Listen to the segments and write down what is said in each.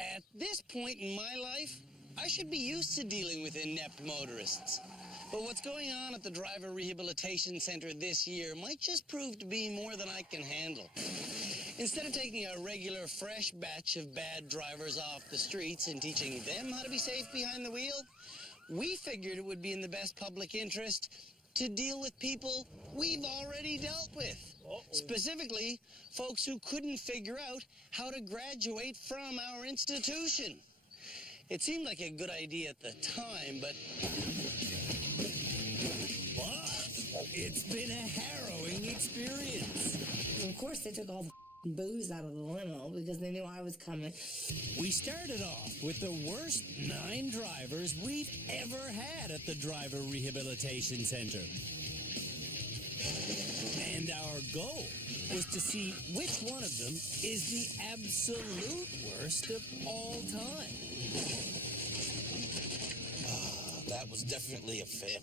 At this point in my life, I should be used to dealing with inept motorists. But what's going on at the Driver Rehabilitation Center this year might just prove to be more than I can handle. Instead of taking a regular fresh batch of bad drivers off the streets and teaching them how to be safe behind the wheel, we figured it would be in the best public interest to deal with people we've already dealt with. Specifically, folks who couldn't figure out how to graduate from our institution. It seemed like a good idea at the time, but it's been a harrowing experience. Of course, they took all the booze out of the limo because they knew I was coming. We started off with the worst 9 drivers we've ever had at the Driver Rehabilitation Center. And our goal was to see which one of them is the absolute worst of all time. That was definitely a fail.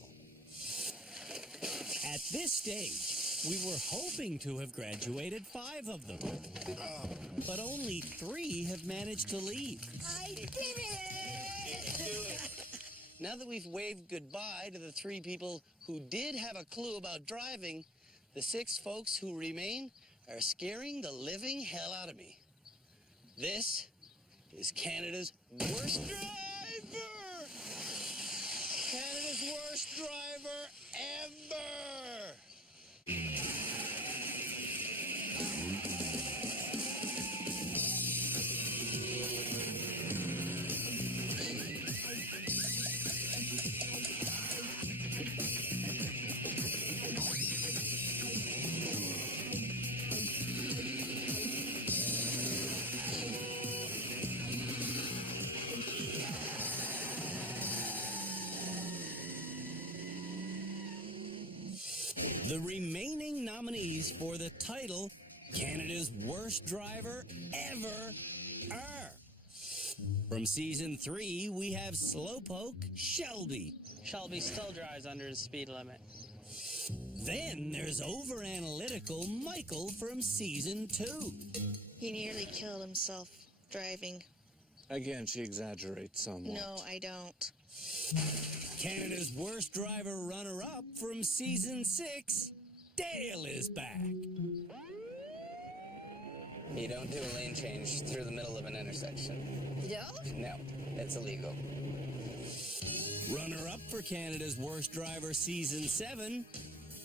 At this stage, we were hoping to have graduated 5 of them. But only 3 have managed to leave. I did it! Now that we've waved goodbye to the 3 people who did have a clue about driving, the 6 folks who remain are scaring the living hell out of me. This is Canada's worst driver! Canada's worst driver ever! The remaining nominees for the title, Canada's Worst Driver Ever, are... From Season 3, we have Slowpoke Shelby. Shelby still drives under the speed limit. Then there's over-analytical Michael from Season 2. He nearly killed himself driving. Again, she exaggerates somewhat. No, I don't. Canada's Worst Driver runner-up from Season 6, Dale is back. You don't do a lane change through the middle of an intersection. You don't? No, it's illegal. Runner-up for Canada's Worst Driver Season 7,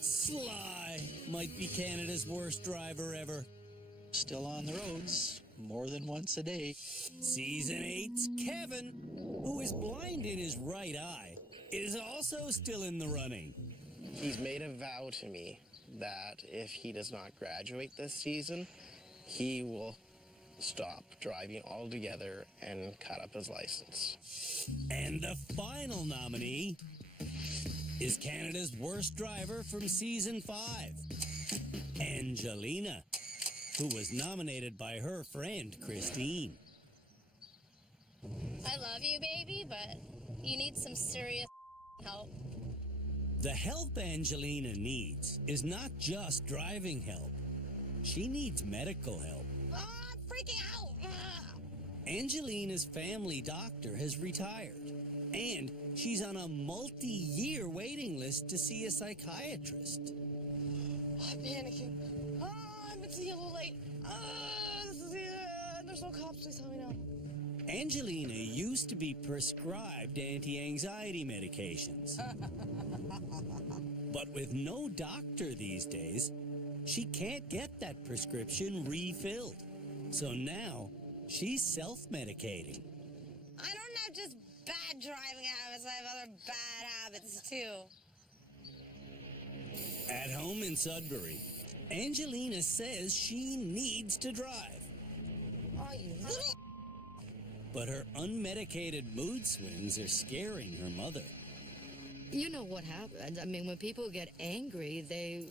Sly might be Canada's worst driver ever. Still on the roads more than once a day. Season 8's Kevin, who is blind in his right eye, is also still in the running. He's made a vow to me that if he does not graduate this season, he will stop driving altogether and cut up his license. And the final nominee is Canada's Worst Driver from Season 5, Angelina, who was nominated by her friend Christine. I love you, baby, but you need some serious help. The help Angelina needs is not just driving help. She needs medical help. I'm freaking out! Angelina's family doctor has retired, and she's on a multi-year waiting list to see a psychiatrist. I'm panicking. It's a little late. There's no cops. Please tell me no. Angelina used to be prescribed anti-anxiety medications. But with no doctor these days, she can't get that prescription refilled. So now, she's self-medicating. I don't have just bad driving habits. I have other bad habits, too. At home in Sudbury, Angelina says she needs to drive. Oh, you little... But her unmedicated mood swings are scaring her mother. You know what happens. I mean, when people get angry, they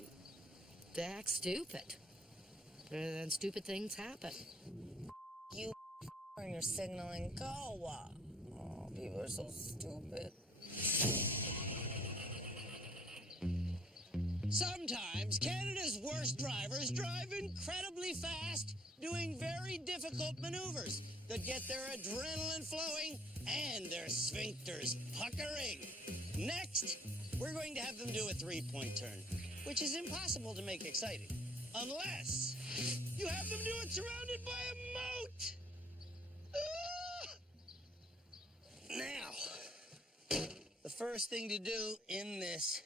act stupid. And stupid things happen. You and your signaling. Go. Oh, people are so stupid. Sometimes Canada's worst drivers drive incredibly fast, doing very difficult maneuvers that get their adrenaline flowing and their sphincters puckering. Next, we're going to have them do a three-point turn, which is impossible to make exciting, unless you have them do it surrounded by a moat. Now, the first thing to do in this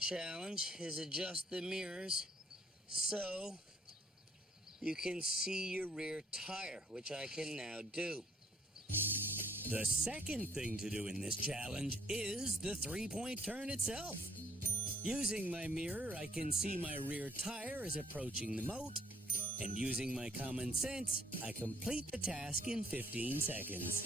challenge is adjust the mirrors so you can see your rear tire, which I can now do. The second thing to do in this challenge is the three-point turn itself. Using my mirror, I can see my rear tire is approaching the moat, and using my common sense, I complete the task in 15 seconds.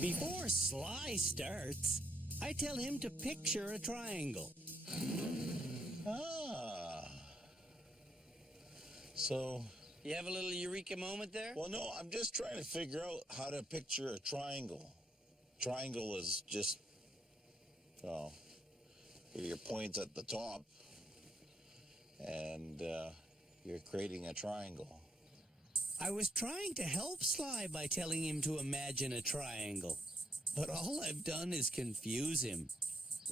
Before Sly starts, I tell him to picture a triangle. So, You have a little eureka moment there? well, no, I'm just trying to figure out how to picture a triangle. Triangle is just, well, your points at the top, and you're creating a triangle. I was trying to help Sly by telling him to imagine a triangle, but all I've done is confuse him.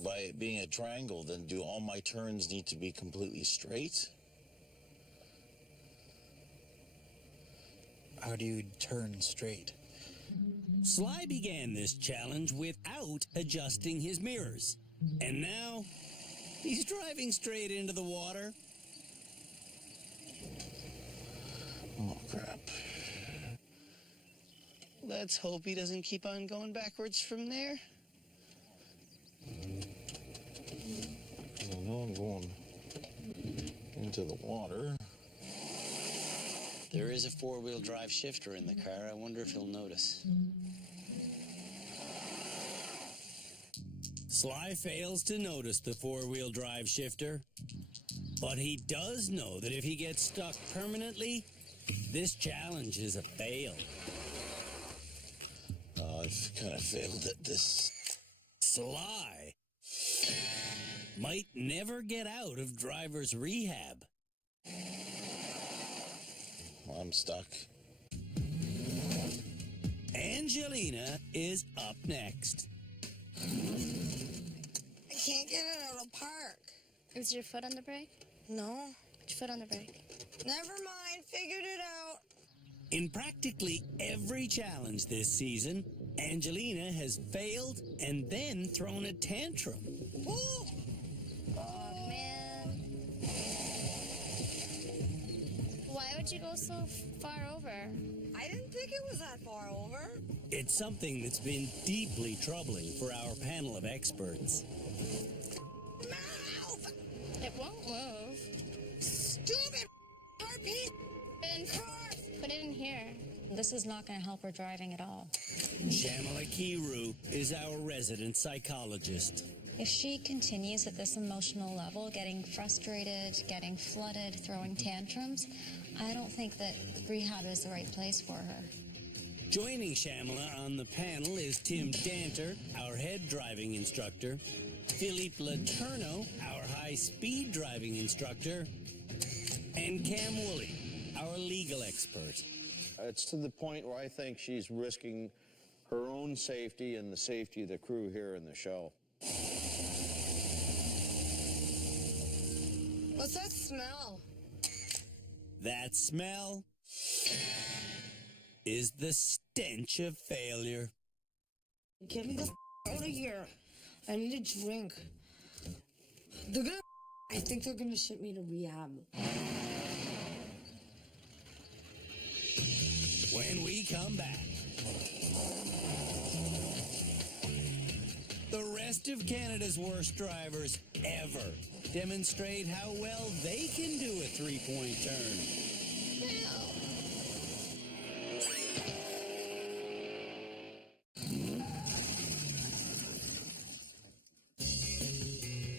By it being a triangle, then do all my turns need to be completely straight? How do you turn straight? Sly began this challenge without adjusting his mirrors, and now he's driving straight into the water. Oh, crap. Let's hope he doesn't keep on going backwards from there. I know I'm going into the water. There is a four-wheel drive shifter in the car. I wonder if he'll notice. Sly fails to notice the four-wheel drive shifter, but he does know that if he gets stuck permanently, this challenge is a fail. I've kind of failed at this. Sly might never get out of driver's rehab. I'm stuck. Angelina is up next. I can't get it out of the park. Is your foot on the brake? No. Put your foot on the brake. Never mind. Figured it out. In practically every challenge this season, Angelina has failed and then thrown a tantrum. Ooh. Oh, man. Why would you go so far over? I didn't think it was that far over. It's something that's been deeply troubling for our panel of experts. Move! It won't move. Stupid RP. Put it in here. This is not going to help her driving at all. Shamala Kiru is our resident psychologist. If she continues at this emotional level, getting frustrated, getting flooded, throwing tantrums, I don't think that rehab is the right place for her. Joining Shamala on the panel is Tim Danter, our head driving instructor, Philippe Laterno, our high-speed driving instructor, and Cam Woolley, our legal expert. It's to the point where I think she's risking her own safety and the safety of the crew here in the show. What's that smell? That smell is the stench of failure. Get me the out of here. I need a drink. They're gonna. I think they're gonna ship me to rehab. When we come back, the rest of Canada's worst drivers ever demonstrate how well they can do a three-point turn.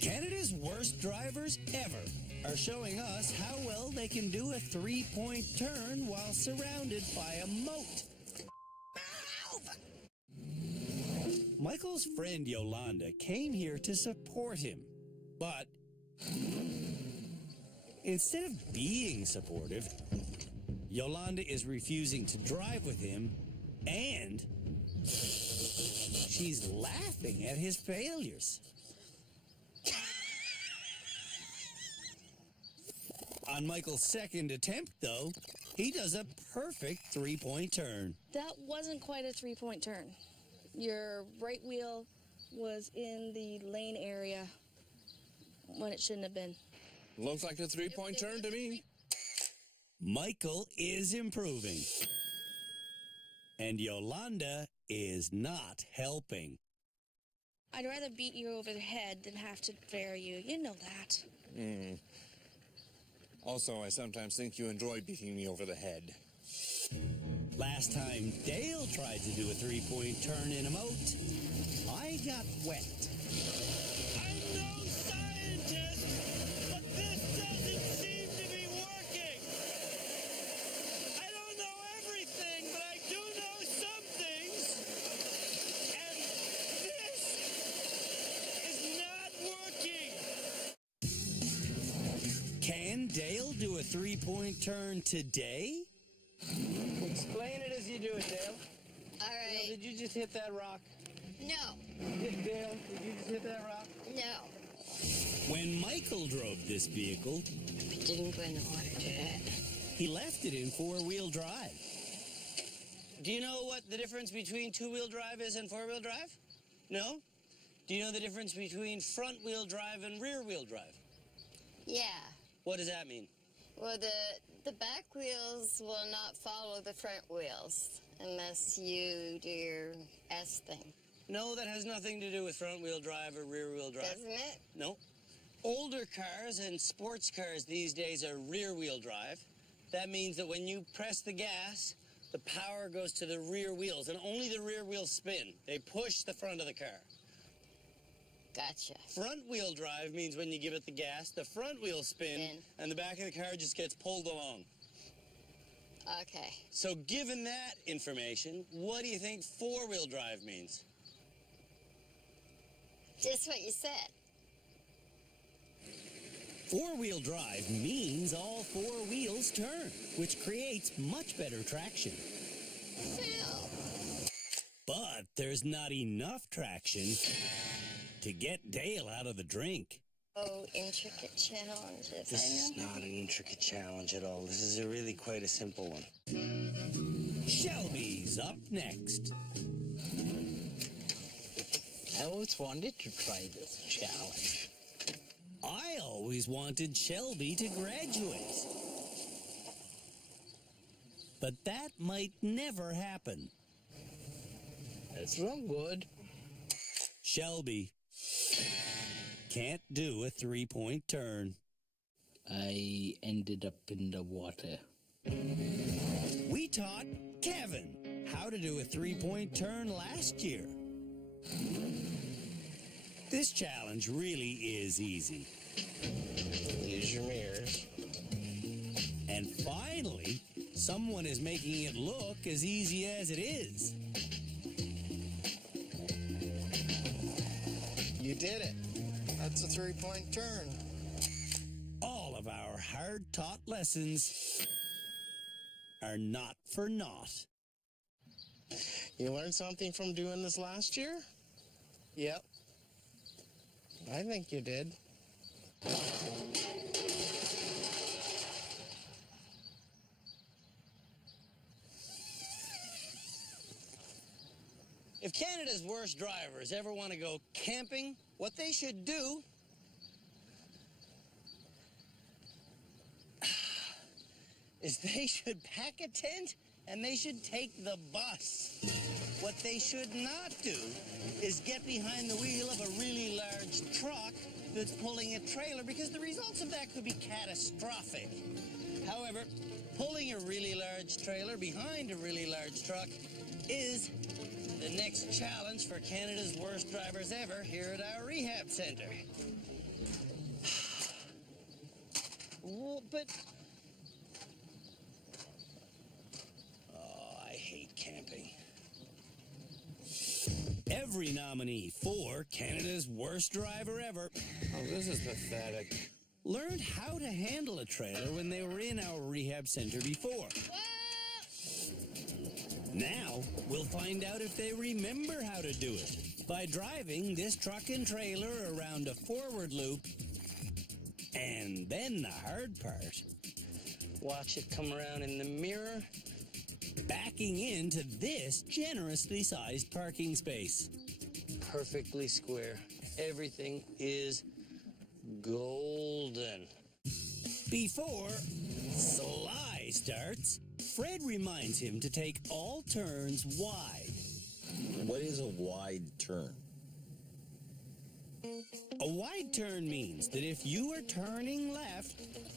Canada's worst drivers ever are showing us how well they can do a three-point turn while surrounded by a moat. Michael's friend Yolanda came here to support him, but instead of being supportive, Yolanda is refusing to drive with him, and she's laughing at his failures. On Michael's second attempt, though, he does a perfect three-point turn. That wasn't quite a three-point turn. Your right wheel was in the lane area when it shouldn't have been. Looks like a three-point turn to me. Michael is improving. And Yolanda is not helping. I'd rather beat you over the head than have to bear you. You know that. Also, I sometimes think you enjoy beating me over the head. Last time Dale tried to do a three-point turn in a moat, I got wet. I'm no scientist, but this doesn't seem to be working. I don't know everything, but I do know some things. And this is not working. Can Dale do a three-point turn today? Explain it as you do it, Dale. All right. Dale, did you just hit that rock? No. Dale, did you just hit that rock? No. When Michael drove this vehicle, It didn't go in the water, did it? he left it in four-wheel drive. Do you know what the difference between two-wheel drive is and four-wheel drive? No? Do you know the difference between front-wheel drive and rear-wheel drive? Yeah. What does that mean? Well, the back wheels will not follow the front wheels unless you do your S thing. No, that has nothing to do with front-wheel drive or rear-wheel drive. Doesn't it? No. Older cars and sports cars these days are rear-wheel drive. That means that when you press the gas, the power goes to the rear wheels, and only the rear wheels spin. They push the front of the car. Gotcha. Front-wheel drive means when you give it the gas, the front wheels spin, and the back of the car just gets pulled along. Okay. So given that information, what do you think four-wheel drive means? Just what you said. Four-wheel drive means all four wheels turn, which creates much better traction. Phil. But there's not enough traction to get Dale out of the drink. Oh, intricate challenges. This is I know. not an intricate challenge at all. This is really quite a simple one. Shelby's up next. I always wanted to try this challenge. I always wanted Shelby to graduate. But that might never happen. That's not good. Shelby can't do a three-point turn. I ended up in the water. We taught Kevin how to do a three-point turn last year. This challenge really is easy. Use your mirrors. And finally, someone is making it look as easy as it is. You did it. That's a three-point turn. All of our hard-taught lessons are not for naught. You learned something from doing this last year? Yep. I think you did. If Canada's worst drivers ever want to go camping, what they should do is they should pack a tent and they should take the bus. What they should not do is get behind the wheel of a really large truck that's pulling a trailer, because the results of that could be catastrophic. However, pulling a really large trailer behind a really large truck is the next challenge for Canada's worst drivers ever here at our rehab center. Well, but... Oh, I hate camping. Every nominee for Canada's worst driver ever Oh, this is pathetic. learned how to handle a trailer when they were in our rehab center before. Now, we'll find out if they remember how to do it by driving this truck and trailer around a forward loop. And then the hard part, Watch it come around in the mirror. backing into this generously sized parking space. Perfectly square. Everything is golden. Before Sly starts, Fred reminds him to take all turns wide. What is a wide turn? A wide turn means that if you are turning left,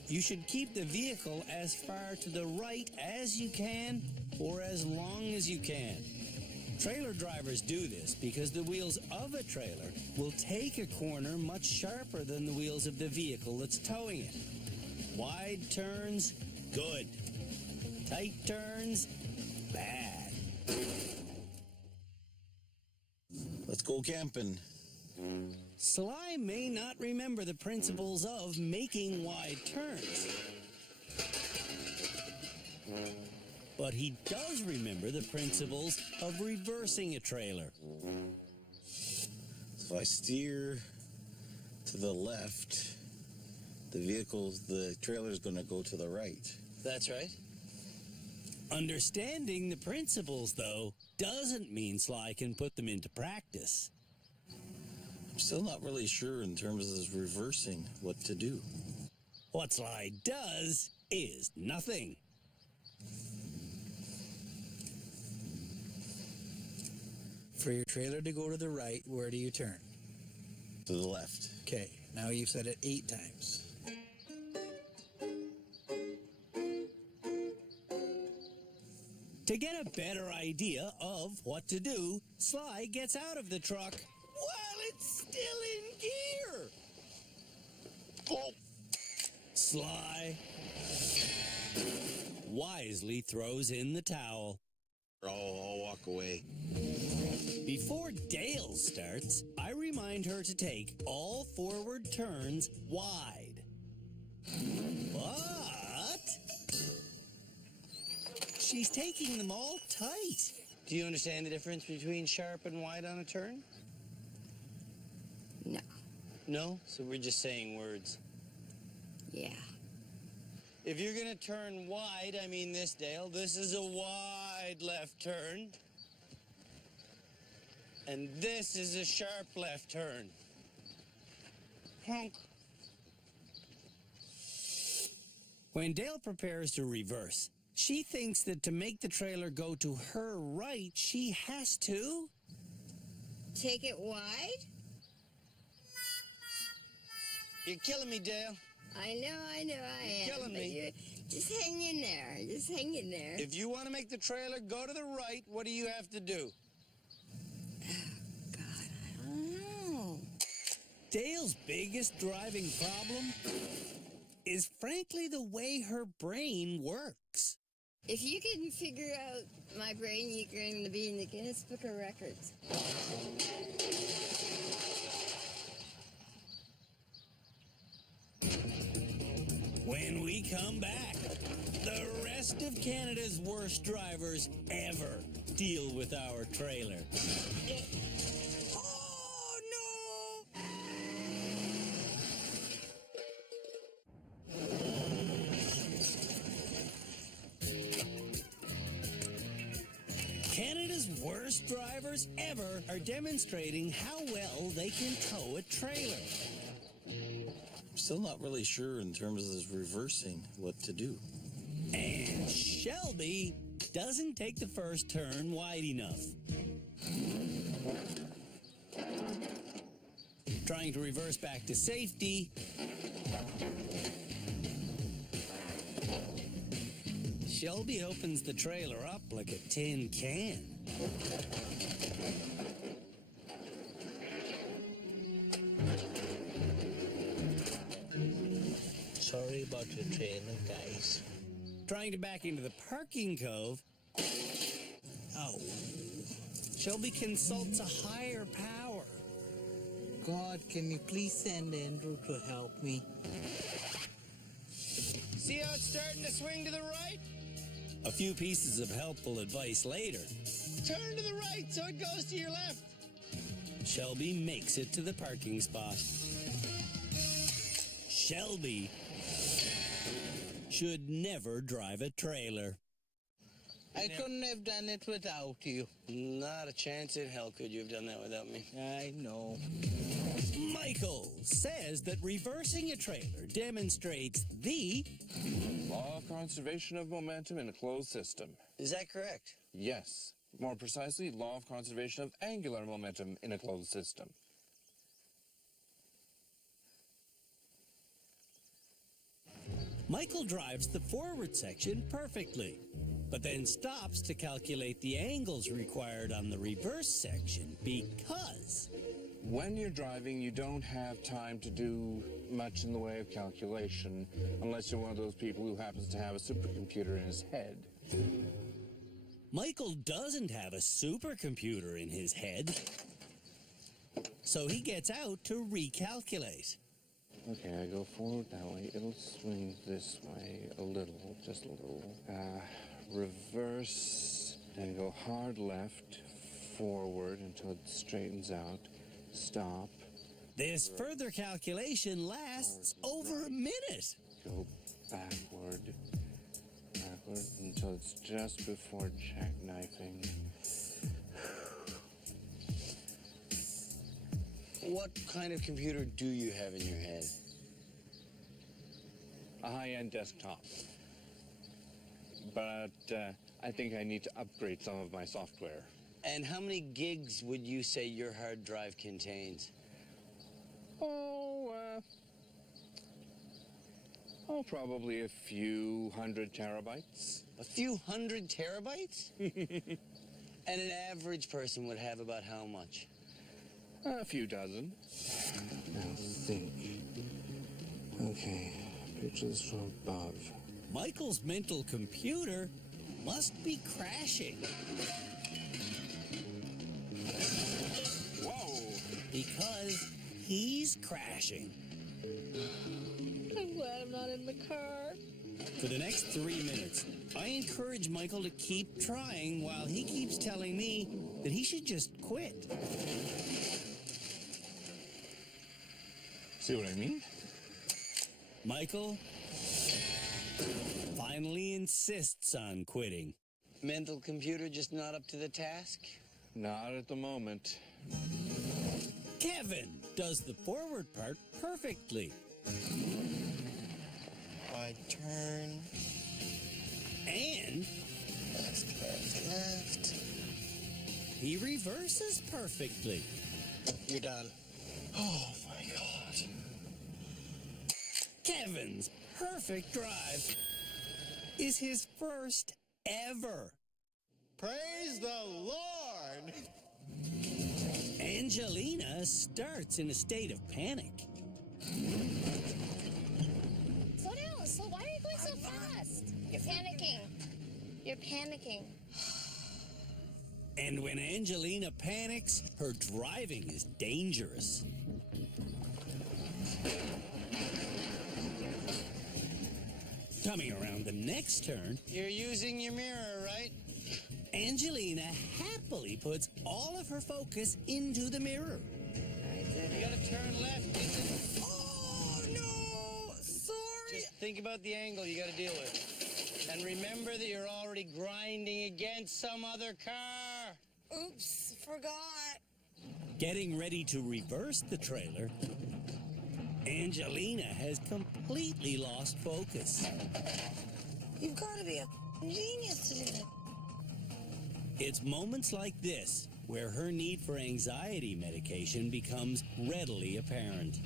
you should keep the vehicle as far to the right as you can for as long as you can. Trailer drivers do this because the wheels of a trailer will take a corner much sharper than the wheels of the vehicle that's towing it. Wide turns, good. Tight turns, bad. Let's go camping. Sly may not remember the principles of making wide turns, but he does remember the principles of reversing a trailer. So if I steer to the left, the trailer's going to go to the right. That's right. Understanding the principles, though, doesn't mean Sly can put them into practice. I'm still not really sure in terms of reversing what to do. What Sly does is nothing. For your trailer to go to the right, where do you turn? To the left. Okay, now you've said it 8 times. To get a better idea of what to do, Sly gets out of the truck while it's still in gear. Oh. Sly wisely throws in the towel. I'll walk away. Before Dale starts, I remind her to take all forward turns wide. But she's taking them all tight. Do you understand the difference between sharp and wide on a turn? No. No? So we're just saying words. Yeah. If you're going to turn wide, I mean this, Dale, this is a wide left turn. And this is a sharp left turn. Honk. When Dale prepares to reverse, she thinks that to make the trailer go to her right, she has to Take it wide? You're killing me, Dale. I know I am. Killing but me. you just hang in there. Just hang in there. If you want to make the trailer go to the right, what do you have to do? I don't know. Dale's biggest driving problem is frankly the way her brain works. If you can figure out my brain, you're going to be in the Guinness Book of Records. When we come back, the rest of Canada's worst drivers ever deal with our trailer. Oh, no! Canada's worst drivers ever are demonstrating how well they can tow a trailer. I'm still not really sure in terms of reversing what to do. And Shelby doesn't take the first turn wide enough. Trying to reverse back to safety. Shelby opens the trailer up like a tin can. Sorry about your trailer, guys. Trying to back into the parking cove. Ow. Shelby consults a higher power. God, can you please send Andrew to help me? See how it's starting to swing to the right? A few pieces of helpful advice later, Turn to the right so it goes to your left. Shelby makes it to the parking spot. Shelby should never drive a trailer. I couldn't have done it without you. Not a chance in hell could you have done that without me. I know. Michael says that reversing a trailer demonstrates the Law of conservation of momentum in a closed system. Is that correct? Yes. More precisely, law of conservation of angular momentum in a closed system. Michael drives the forward section perfectly, but then stops to calculate the angles required on the reverse section because When you're driving, you don't have time to do much in the way of calculation unless you're one of those people who happens to have a supercomputer in his head. Michael doesn't have a supercomputer in his head, so he gets out to recalculate. Okay, I go forward that way. It'll swing this way a little, just a little. Reverse, and go hard left, forward until it straightens out. Stop. This further calculation lasts over a minute. Go backward until it's just before jackknifing. What kind of computer do you have in your head? A high-end desktop. But I think I need to upgrade some of my software. And how many gigs would you say your hard drive contains? Probably a few hundred terabytes. A few hundred terabytes? And an average person would have about how much? A few dozen. Now think. Okay, pictures from above. Michael's mental computer must be crashing. Whoa! Because he's crashing. I'm glad I'm not in the car. For the next 3 minutes, I encourage Michael to keep trying while he keeps telling me that he should just quit. See what I mean? Michael finally insists on quitting. Mental computer just not up to the task? Not at the moment. Kevin does the forward part perfectly. Wide turn. And Left. he reverses perfectly. You're done. Oh my God. Kevin's perfect drive is his first ever. Praise the Lord! Angelina starts in a state of panic. Slow down. So why are you going so fast? You're panicking. You're panicking. And when Angelina panics, her driving is dangerous. Coming around the next turn, You're using your mirror, right? Angelina happily puts all of her focus into the mirror. You gotta turn left. Oh, no! Sorry! Just think about the angle you gotta deal with. And remember that you're already grinding against some other car. Oops, forgot. Getting ready to reverse the trailer, Angelina has completely lost focus. You've got to be a genius to do that. It's moments like this where her need for anxiety medication becomes readily apparent.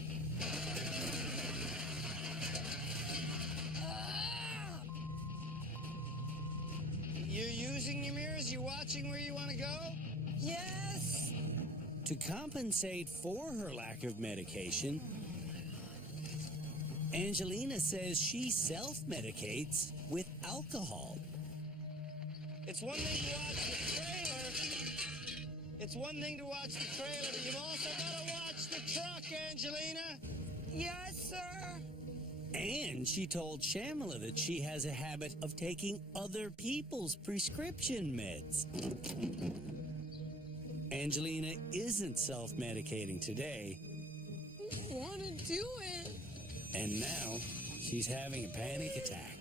You're using your mirrors? You watching where you want to go? Yes! To compensate for her lack of medication, Angelina says she self-medicates with alcohol. It's one thing to watch the trailer, It's one thing to watch the trailer, but you've also got to watch the truck, Angelina. Yes, sir. And she told Shamila that she has a habit of taking other people's prescription meds. Angelina isn't self-medicating today. I want to do it. And now she's having a panic attack.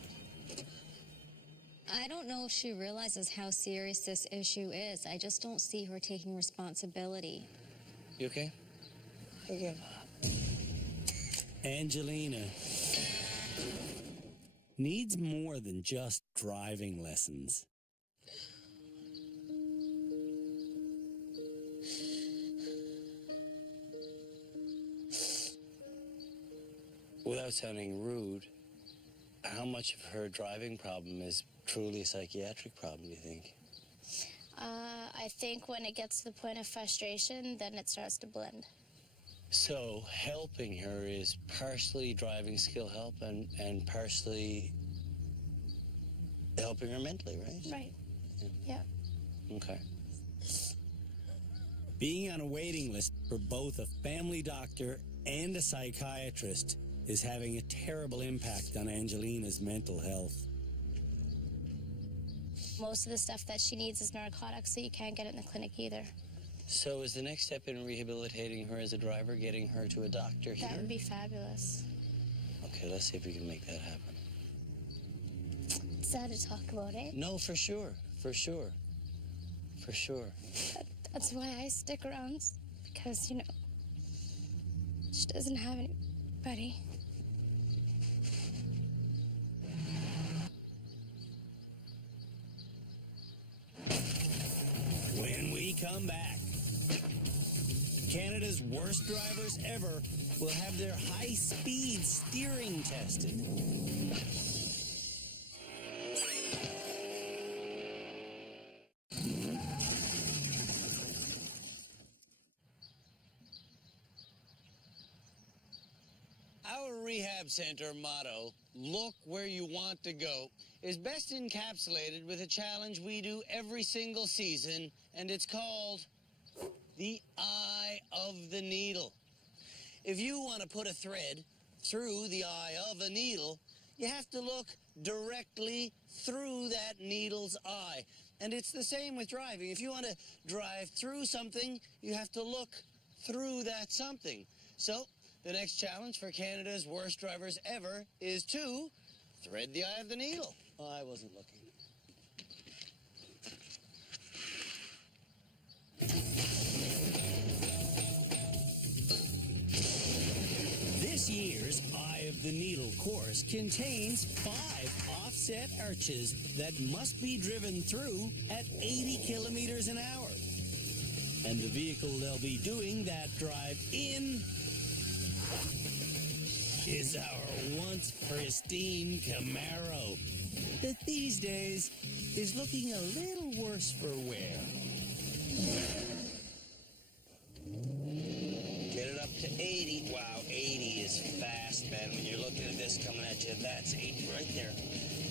I don't know if she realizes how serious this issue is. I just don't see her taking responsibility. You okay? Okay. Angelina needs more than just driving lessons. Without sounding rude, how much of her driving problem is truly a psychiatric problem, do you think? I think when it gets to the point of frustration, then it starts to blend. So helping her is partially driving skill help and partially helping her mentally, right? Right. Yeah. Okay. Being on a waiting list for both a family doctor and a psychiatrist is having a terrible impact on Angelina's mental health. Most of the stuff that she needs is narcotics, so you can't get it in the clinic either. So is the next step in rehabilitating her as a driver getting her to a doctor here? That would be fabulous. Okay, let's see if we can make that happen. Sad to talk about, eh? No, for sure. For sure. For sure. That's why I stick around, because, you know, she doesn't have anybody. When we come back, Canada's worst drivers ever will have their high-speed steering tested. Our rehab center motto, look where you want to go, is best encapsulated with a challenge we do every single season, and it's called the eye of the needle. If you want to put a thread through the eye of a needle, you have to look directly through that needle's eye. And it's the same with driving. If you want to drive through something, you have to look through that something. So, the next challenge for Canada's worst drivers ever is to thread the eye of the needle. Oh, I wasn't looking. This year's Eye of the Needle course contains 5 offset arches that must be driven through at 80 kilometers an hour. And the vehicle they'll be doing that drive in is our once pristine Camaro that these days is looking a little worse for wear. Get it up to 80. Wow, 80 is fast, man. When you're looking at this coming at you, that's 80 right there.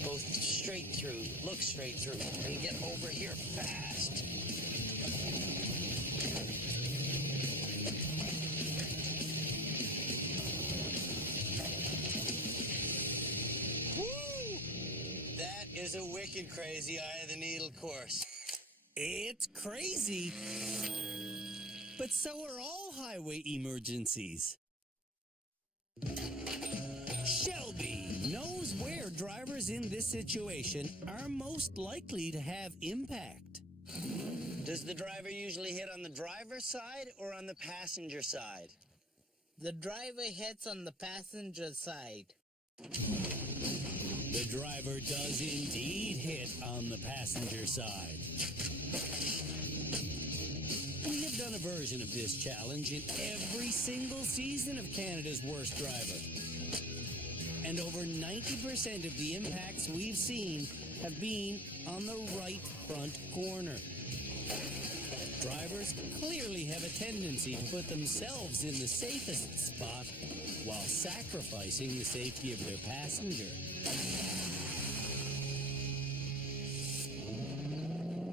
Go straight through, look straight through, and get over here fast. Woo! That is a wicked crazy Eye of the Needle course. It's crazy. But so are all highway emergencies. Shelby knows where drivers in this situation are most likely to have impact. Does the driver usually hit on the driver's side or on the passenger side? The driver hits on the passenger side. The driver does indeed hit on the passenger side. We have done a version of this challenge in every single season of Canada's Worst Driver. And over 90% of the impacts we've seen have been on the right front corner. Drivers clearly have a tendency to put themselves in the safest spot while sacrificing the safety of their passenger.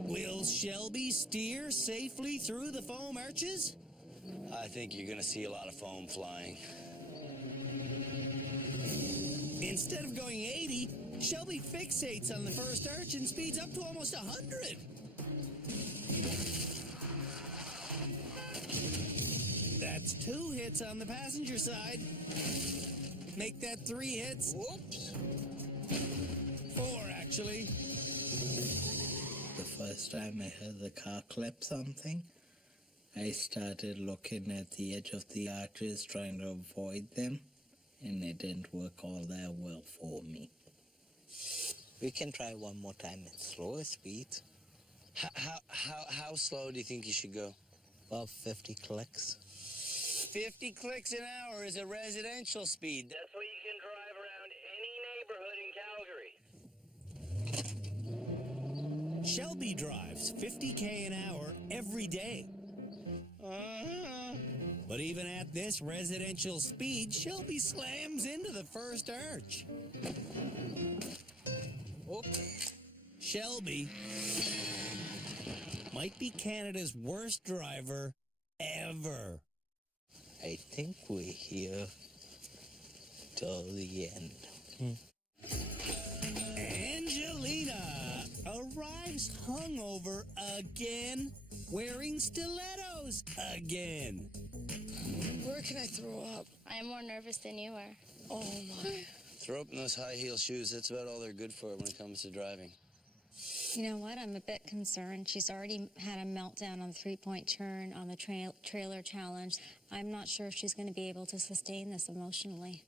Will Will Shelby steer safely through the foam arches? I think you're going to see a lot of foam flying. Instead of going 80, Shelby fixates on the first arch and speeds up to almost 100. That's 2 hits on the passenger side. Make that 3 hits. Whoops. 4, actually. The first time I heard the car clip something, I started looking at the edge of the arches trying to avoid them, and it didn't work all that well for me. We can try one more time at slower speeds. How slow do you think you should go? About 50 clicks. 50 clicks an hour is a residential speed. That's what you can drive around any neighborhood in Calgary. Shelby drives 50k an hour every day. But even at this residential speed, Shelby slams into the first arch. Shelby might be Canada's worst driver ever. I think we're here till the end. Angelina arrives hungover again, wearing stilettos again. Where can I throw up? I'm more nervous than you are. Oh my. Throw up in those high heel shoes. That's about all they're good for when it comes to driving. You know what? I'm a bit concerned. She's already had a meltdown on the 3-point turn on the trailer challenge. I'm not sure if she's going to be able to sustain this emotionally.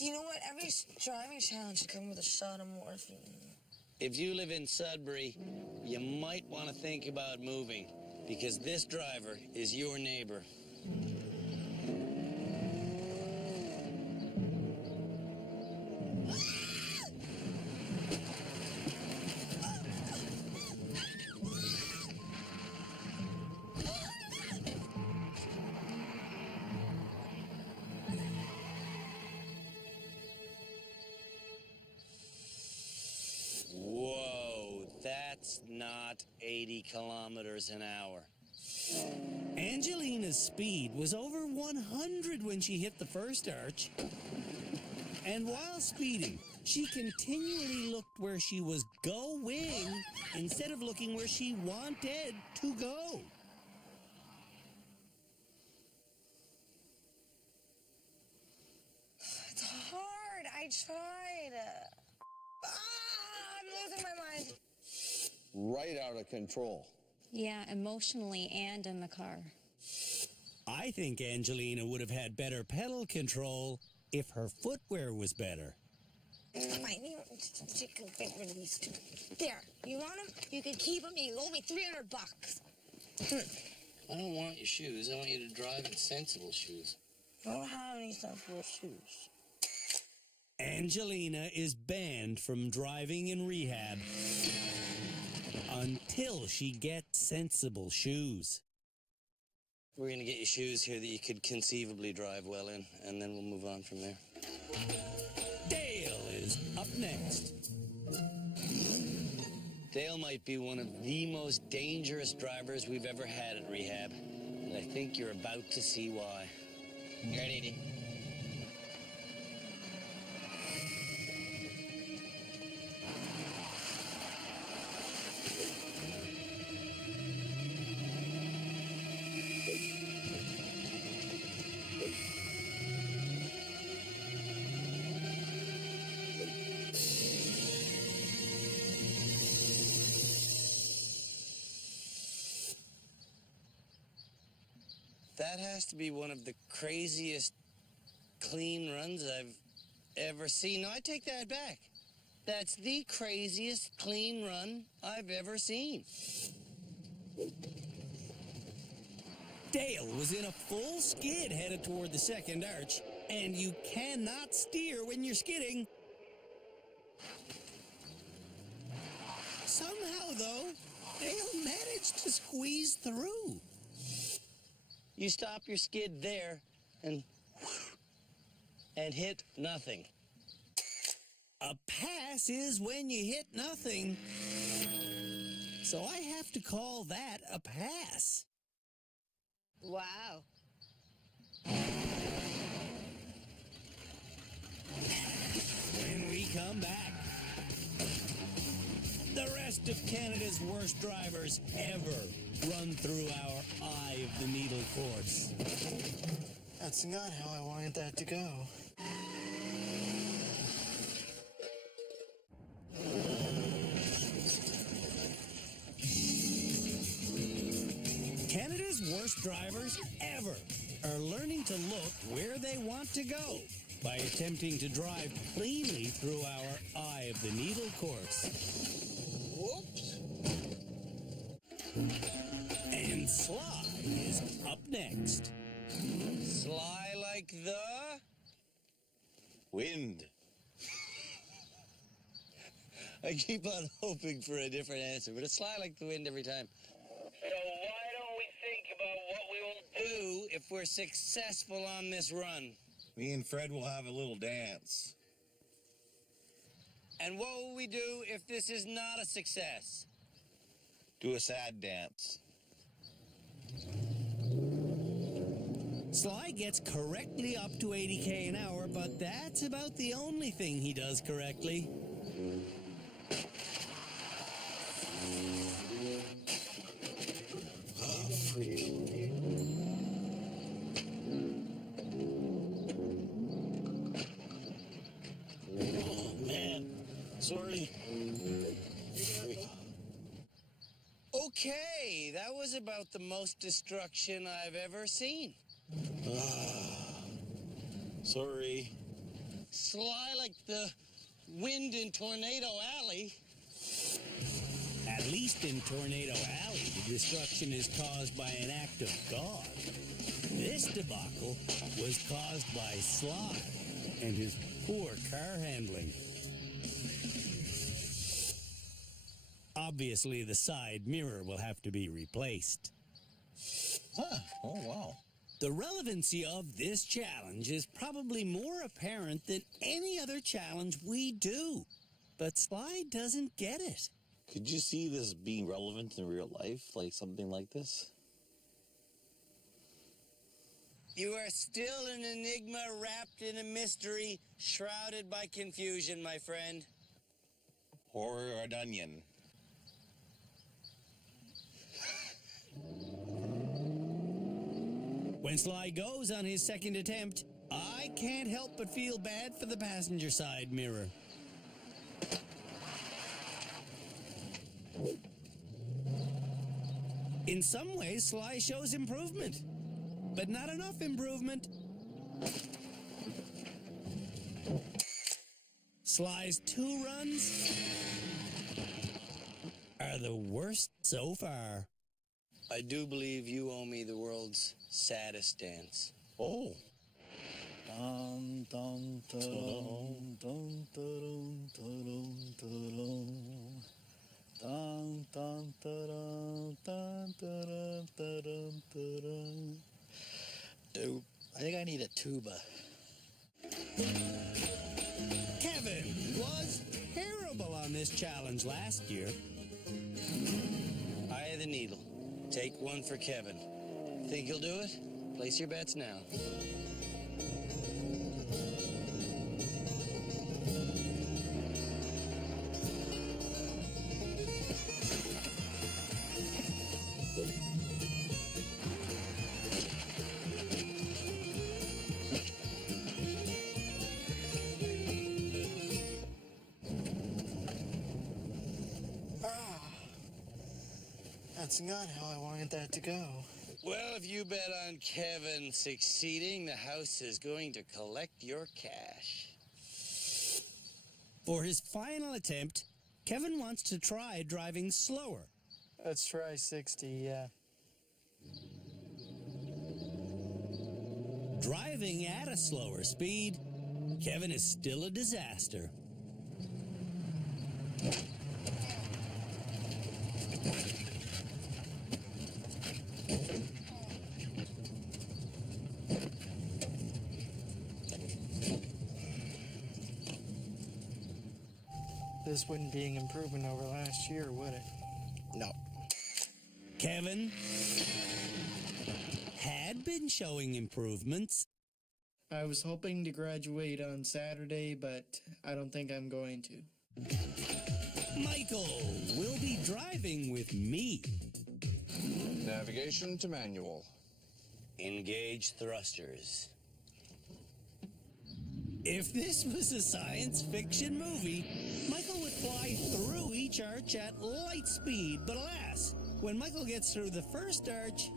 You know what? Every driving challenge should come with a shot of morphine. If you live in Sudbury, you might want to think about moving, because this driver is your neighbor. That's not 80 kilometers an hour. Angelina's speed was over 100 when she hit the first arch. And while speeding, she continually looked where she was going instead of looking where she wanted to go. It's hard. I tried. I'm losing my mind. Right out of control. Yeah, emotionally and in the car. I think Angelina would have had better pedal control if her footwear was better. Fine, you can get rid of these two. There, you want them? You can keep them. You owe me $300. I don't want your shoes. I want you to drive in sensible shoes. I don't have any sensible shoes. Angelina is banned from driving in rehab until she gets sensible shoes. We're going to get you shoes here that you could conceivably drive well in, and then we'll move on from there. Dale is up next. Dale might be one of the most dangerous drivers we've ever had at rehab, and I think you're about to see why. You ready, Dee? That has to be one of the craziest clean runs I've ever seen. No, I take that back. That's the craziest clean run I've ever seen. Dale was in a full skid headed toward the second arch, and you cannot steer when you're skidding. Somehow, though, Dale managed to squeeze through. You stop your skid there and hit nothing. A pass is when you hit nothing. So I have to call that a pass. Wow. When we come back, the rest of Canada's worst drivers ever run through our Eye of the Needle course. That's not how I wanted that to go. Canada's worst drivers ever are learning to look where they want to go by attempting to drive cleanly through our Eye of the Needle course. Whoops. And Sly is up next. Sly like the... Wind. I keep on hoping for a different answer, but it's Sly like the wind every time. So why don't we think about what we will do if we're successful on this run? Me and Fred will have a little dance. And what will we do if this is not a success? Do a sad dance. Sly gets correctly up to 80k an hour, but that's about the only thing he does correctly. Oh, man. Sorry. Okay, that was about the most destruction I've ever seen. Sorry. Sly like the wind in Tornado Alley. At least in Tornado Alley, the destruction is caused by an act of God. This debacle was caused by Sly and his poor car handling. Obviously, the side mirror will have to be replaced. Huh. Oh, wow. The relevancy of this challenge is probably more apparent than any other challenge we do. But Sly doesn't get it. Could you see this being relevant in real life, like something like this? You are still an enigma wrapped in a mystery, shrouded by confusion, my friend. Or an onion. When Sly goes on his second attempt, I can't help but feel bad for the passenger side mirror. In some ways, Sly shows improvement, but not enough improvement. Sly's 2 runs are the worst so far. I do believe you owe me the world's saddest dance. Oh. Dun, dun, dun, dun, dun, dun, dun, dun, dun, dun, dun, dun, dun, dun. Dude, I think I need a tuba. Kevin was terrible on this challenge last year. Eye of the Needle. Take one for Kevin. Think you'll do it? Place your bets now. That's not how I wanted that to go. Well, if you bet on Kevin succeeding, the house is going to collect your cash. For his final attempt, Kevin wants to try driving slower. Let's try 60, yeah. Driving at a slower speed, Kevin is still a disaster. This wouldn't be an improvement over last year, would it? No. Kevin had been showing improvements. I was hoping to graduate on Saturday, but I don't think I'm going to. Michael will be driving with me. Navigation to manual. Engage thrusters. If this was a science fiction movie, Michael would fly through each arch at light speed. But alas, when Michael gets through the first arch,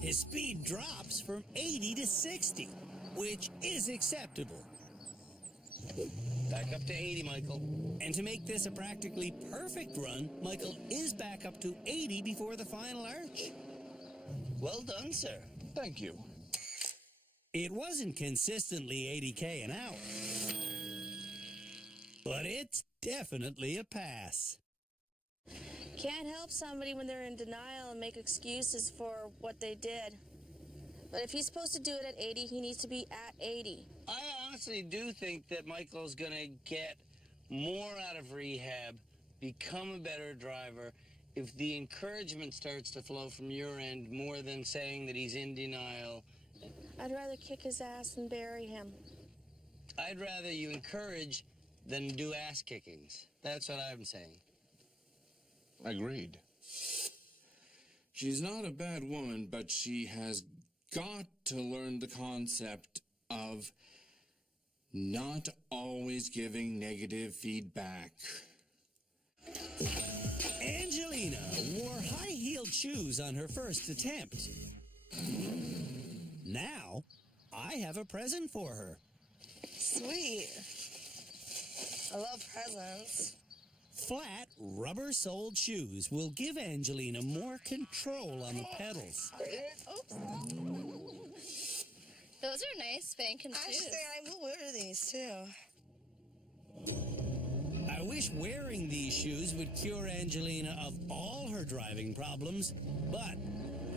his speed drops from 80 to 60, which is acceptable. Back up to 80, Michael. And to make this a practically perfect run, Michael is back up to 80 before the final arch. Well done, sir. Thank you. It wasn't consistently 80k an hour, but it's definitely a pass. Can't help somebody when they're in denial and make excuses for what they did. But if he's supposed to do it at 80, he needs to be at 80. I honestly do think that Michael's going to get more out of rehab, become a better driver, if the encouragement starts to flow from your end more than saying that he's in denial. I'd rather kick his ass than bury him. I'd rather you encourage than do ass kickings. That's what I'm saying. Agreed. She's not a bad woman, but she has got to learn the concept of not always giving negative feedback. Angelina wore high-heeled shoes on her first attempt. Now, I have a present for her. Sweet. I love presents. Flat, rubber-soled shoes will give Angelina more control on the pedals. Those are nice spanking shoes. Actually, I will wear these too. I wish wearing these shoes would cure Angelina of all her driving problems, but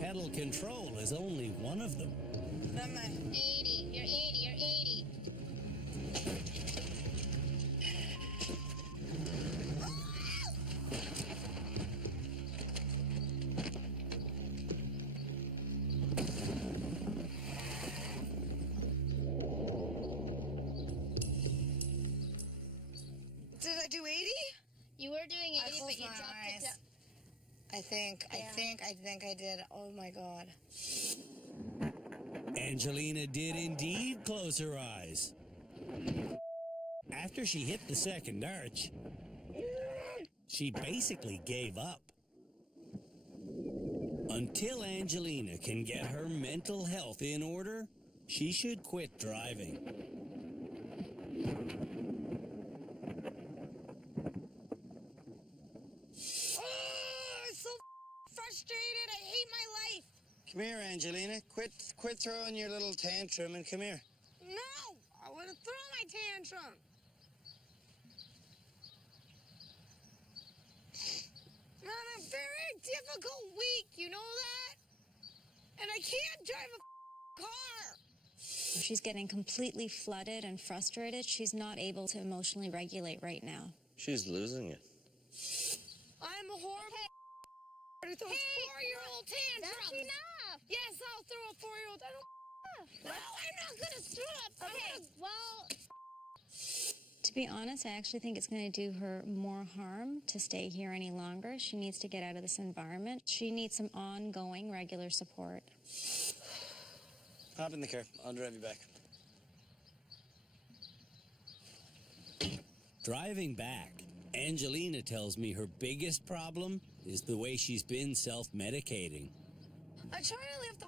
pedal control is only one of them. 80, you're 80, you're 80. Did I do 80? You were doing 80, I but closed you my dropped eyes. it down. I think I did. Oh my God. Angelina did indeed close her eyes. After she hit the second arch, she basically gave up. Until Angelina can get her mental health in order, she should quit driving. I'm so frustrated. I hate my life. Come here, Angelina. Quit throwing your little tantrum and come here. No, I want to throw my tantrum. I'm a very difficult week, you know that? And I can't drive a car. She's getting completely flooded and frustrated. She's not able to emotionally regulate right now. She's losing it. I'm a horrible to throw 4-year-old tantrums. That's enough. Yes, I'll throw a 4-year-old. I don't. No, I'm not gonna stop. Okay, well, To be honest, I actually think it's going to do her more harm to stay here any longer. She needs to get out of this environment. She needs some ongoing, regular support. Hop in the car. I'll drive you back. Driving back, Angelina tells me her biggest problem is the way she's been self-medicating. I'm trying to leave the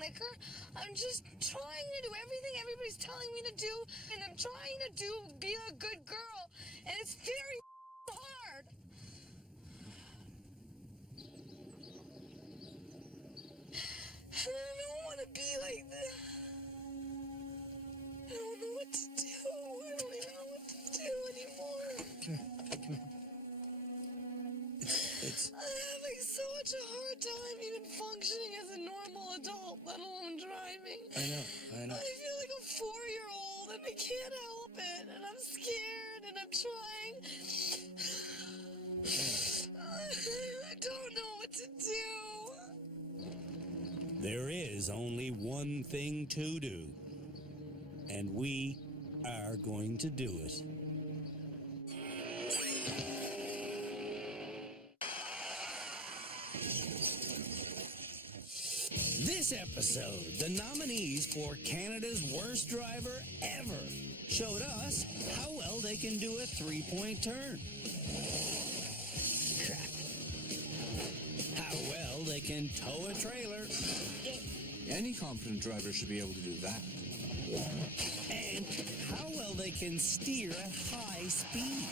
liquor. I'm just trying to do everything everybody's telling me to do, and I'm trying to be a good girl, and it's very hard. I don't want to be like this. I don't know what to do. I don't even know what to do anymore. Come here. It's I'm having such a hard time even functioning as a normal adult, let alone driving. I know. I feel like a 4-year-old and I can't help it, and I'm scared and I'm trying. I don't know what to do. There is only one thing to do, and we are going to do it. This episode, the nominees for Canada's Worst Driver Ever showed us how well they can do a three-point turn. Crap. How well they can tow a trailer. Any competent driver should be able to do that. And how well they can steer at high speed.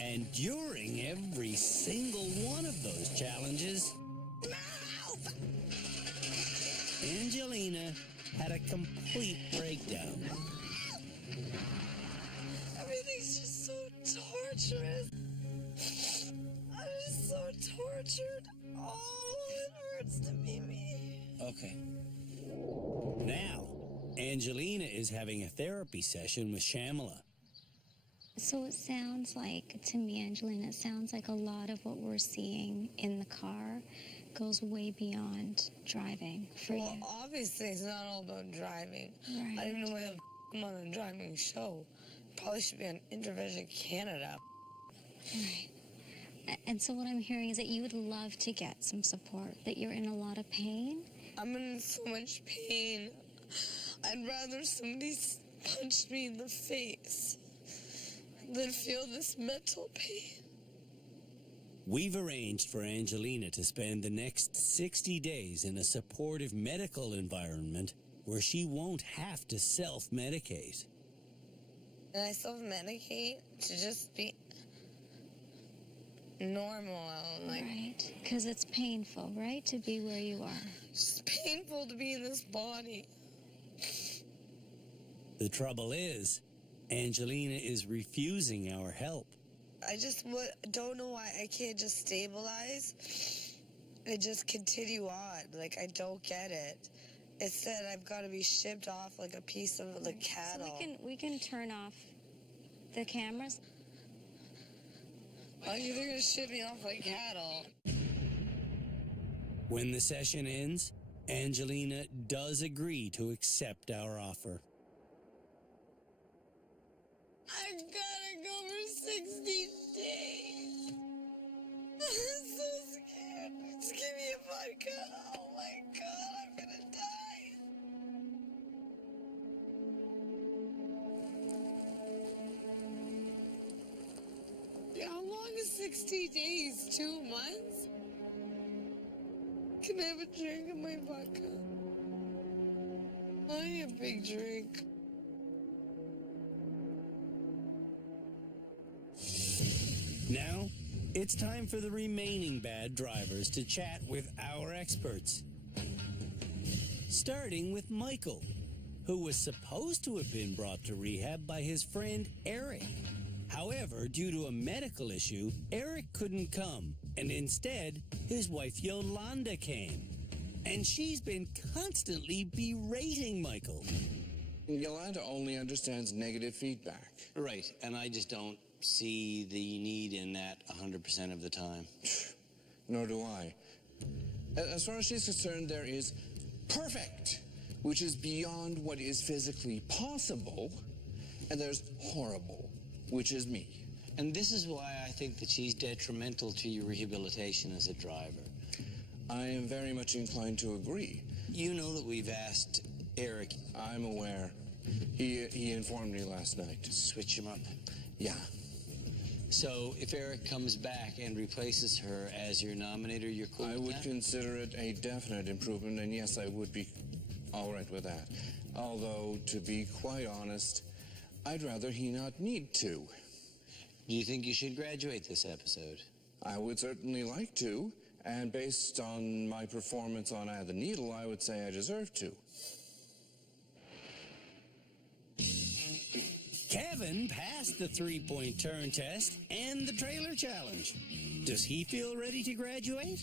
And during every single one of those challenges, Angelina had a complete breakdown. Everything's just so torturous. I'm just so tortured. Oh, it hurts to be me. Okay. Now, Angelina is having a therapy session with Shamala. So it sounds like, to me, Angelina, it sounds like a lot of what we're seeing in the car goes way beyond driving for you. Obviously, it's not all about driving. Right. I don't even know why I'm on a driving show. Probably should be on Intervision Canada. Right. And so what I'm hearing is that you would love to get some support, that you're in a lot of pain. I'm in so much pain. I'd rather somebody punch me in the face than feel this mental pain. We've arranged for Angelina to spend the next 60 days in a supportive medical environment where she won't have to self-medicate. And I self-medicate to just be normal. Right, because it's painful, right, to be where you are. It's painful to be in this body. The trouble is, Angelina is refusing our help. I just don't know why I can't just stabilize and just continue on. Like, I don't get it. It said I've got to be shipped off like a piece of the cattle. So we can turn off the cameras. Oh, you're going to ship me off like cattle. When the session ends, Angelina does agree to accept our offer. I've got to go for 60 days. I'm so scared. Just give me a vodka. Oh my God, I'm going to die. How long is 60 days? 2 months? Can I have a drink of my vodka? I need a big drink. Now, it's time for the remaining bad drivers to chat with our experts. Starting with Michael, who was supposed to have been brought to rehab by his friend Eric. However, due to a medical issue, Eric couldn't come, and instead, his wife Yolanda came. And she's been constantly berating Michael. Yolanda only understands negative feedback. Right, and I just don't see the need in that 100% of the time. Nor do I. As far as she's concerned, there is perfect, which is beyond what is physically possible, and there's horrible, which is me. And this is why I think that she's detrimental to your rehabilitation as a driver. I am very much inclined to agree. You know that we've asked Eric. I'm aware. He informed me last night. To switch him up. Yeah. So if Eric comes back and replaces her as your nominator, you're cool with I would that? consider it a definite improvement, and yes, I would be all right with that. Although, to be quite honest, I'd rather he not need to. Do you think you should graduate this episode? I would certainly like to, and based on my performance on Add the Needle, I would say I deserve to. Kevin passed the three-point turn test and the trailer challenge. Does he feel ready to graduate?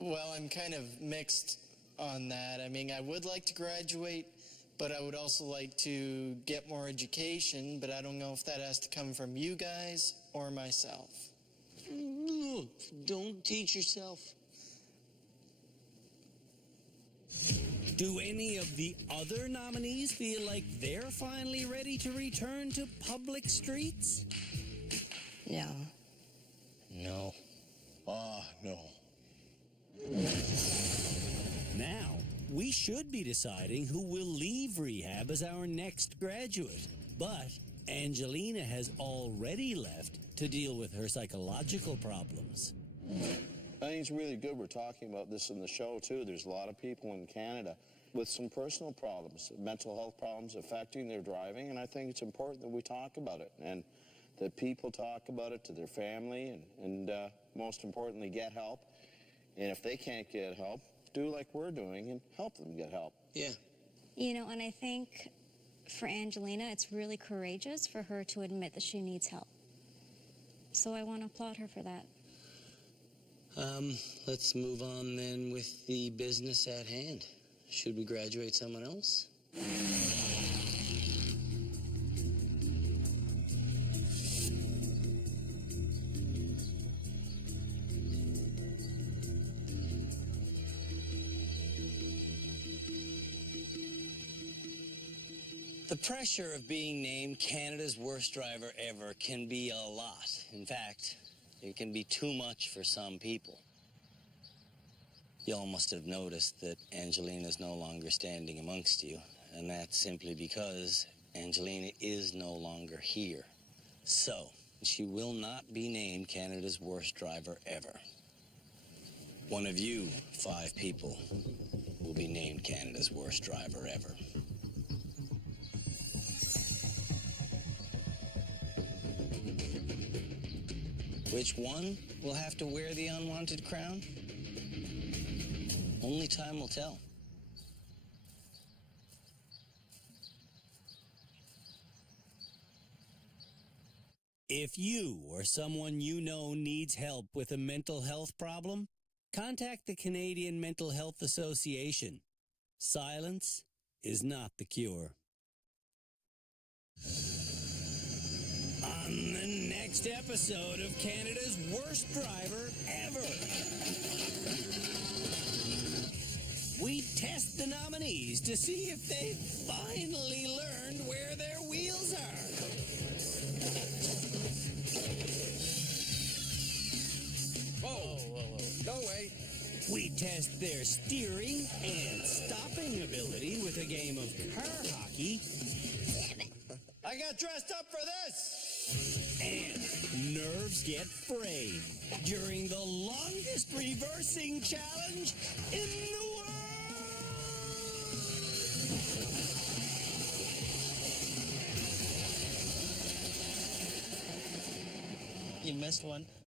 Well, I'm kind of mixed on that. I mean, I would like to graduate, But I would also like to get more education, but I don't know if that has to come from you guys or myself. Don't teach yourself. Do any of the other nominees feel like they're finally ready to return to public streets? No. No. No. Now, we should be deciding who will leave rehab as our next graduate. But Angelina has already left to deal with her psychological problems. I think it's really good we're talking about this in the show, too. There's a lot of people in Canada with some personal problems, mental health problems affecting their driving, and I think it's important that we talk about it and that people talk about it to their family and most importantly, get help. And if they can't get help, do like we're doing and help them get help. Yeah. You know, and I think for Angelina, it's really courageous for her to admit that she needs help. So I want to applaud her for that. Let's move on then with the business at hand. Should we graduate someone else? The pressure of being named Canada's worst driver ever can be a lot. In fact, it can be too much for some people. You all must have noticed that Angelina's no longer standing amongst you, and that's simply because Angelina is no longer here. So, she will not be named Canada's worst driver ever. One of you, 5 people, will be named Canada's worst driver ever. Which one will have to wear the unwanted crown? Only time will tell. If you or someone you know needs help with a mental health problem, contact the Canadian Mental Health Association. Silence is not the cure. On the next episode of Canada's Worst Driver Ever, we test the nominees to see if they've finally learned where their wheels are. Whoa. No way. We test their steering and stopping ability with a game of car hockey. I got dressed up for this! And nerves get frayed during the longest reversing challenge in the world. You missed one.